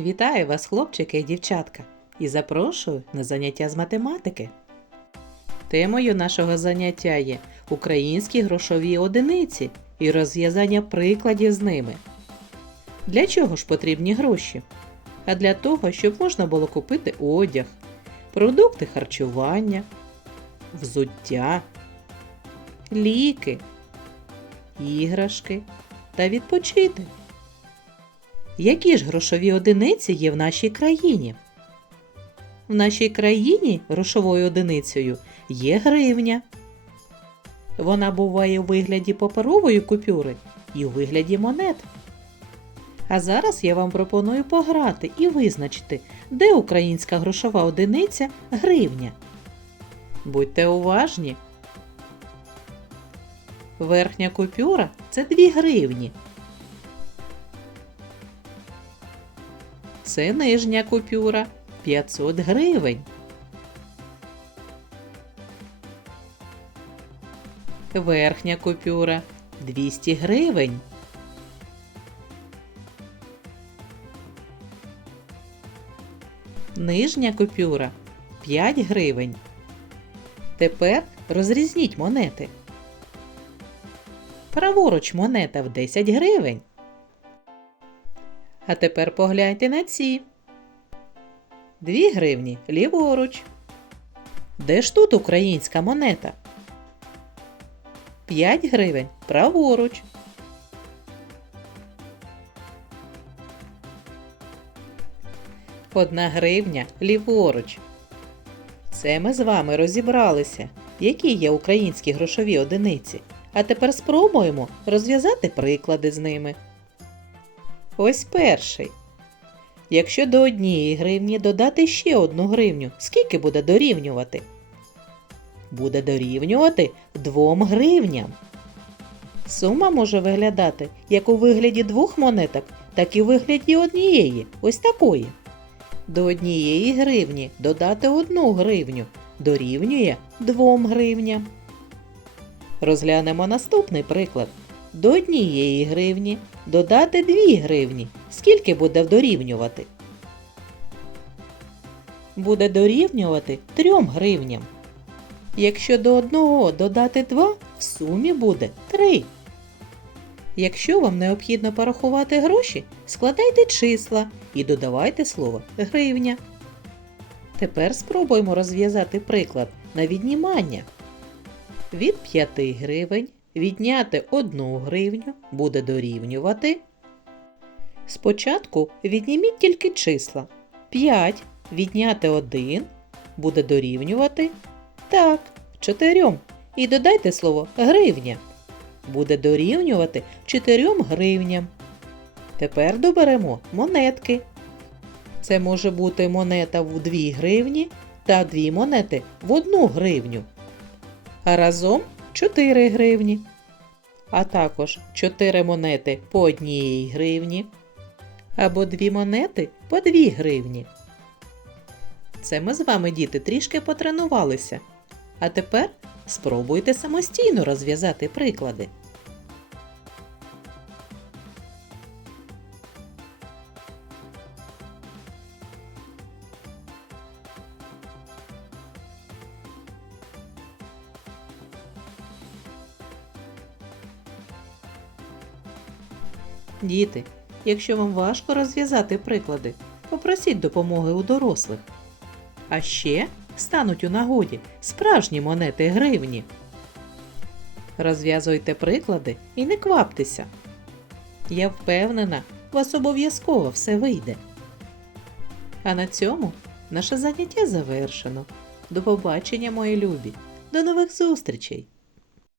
Вітаю вас, хлопчики і дівчатка, і запрошую на заняття з математики. Темою нашого заняття є українські грошові одиниці і розв'язання прикладів з ними. Для чого ж потрібні гроші? А для того, щоб можна було купити одяг, продукти харчування, взуття, ліки, іграшки та відпочити. Які ж грошові одиниці є в нашій країні? В нашій країні грошовою одиницею є гривня. Вона буває у вигляді паперової купюри і у вигляді монет. А зараз я вам пропоную пограти і визначити, де українська грошова одиниця гривня. Будьте уважні. Верхня купюра це 2 гривні. Це нижня купюра 500 гривень. Верхня купюра 200 гривень. Нижня купюра 5 гривень. Тепер розрізніть монети. Праворуч монета в 10 гривень. А тепер погляньте на ці. Дві гривні ліворуч. Де ж тут українська монета? 5 гривень праворуч. Одна гривня ліворуч. Це ми з вами розібралися, які є українські грошові одиниці. А тепер спробуємо розв'язати приклади з ними. Ось перший. Якщо до однієї гривні додати ще одну гривню, скільки буде дорівнювати? Буде дорівнювати 2 гривням. Сума може виглядати як у вигляді двох монеток, так і у вигляді однієї, ось такої. До однієї гривні додати одну гривню дорівнює 2 гривням. Розглянемо наступний приклад. До однієї гривні додати 2 гривні. Скільки буде дорівнювати? Буде дорівнювати 3 гривням. Якщо до одного додати 2, в сумі буде 3. Якщо вам необхідно порахувати гроші, складайте числа і додавайте слово гривня. Тепер спробуємо розв'язати приклад на віднімання. Від 5 гривень відняти 1 гривню буде дорівнювати. Спочатку відніміть тільки числа. 5 відняти 1 буде дорівнювати. Так, 4. І додайте слово гривня. Буде дорівнювати 4 гривням. Тепер доберемо монетки. Це може бути монета в 2 гривні та 2 монети в 1 гривню. А разом 4 гривні. А також 4 монети по 1 гривні. Або 2 монети по 2 гривні. Це ми з вами, діти, трішки потренувалися. А тепер спробуйте самостійно розв'язати приклади. Діти, якщо вам важко розв'язати приклади, попросіть допомоги у дорослих. А ще стануть у нагоді справжні монети гривні. Розв'язуйте приклади і не кваптеся. Я впевнена, у вас обов'язково все вийде. А на цьому наше заняття завершено. До побачення, мої любі. До нових зустрічей!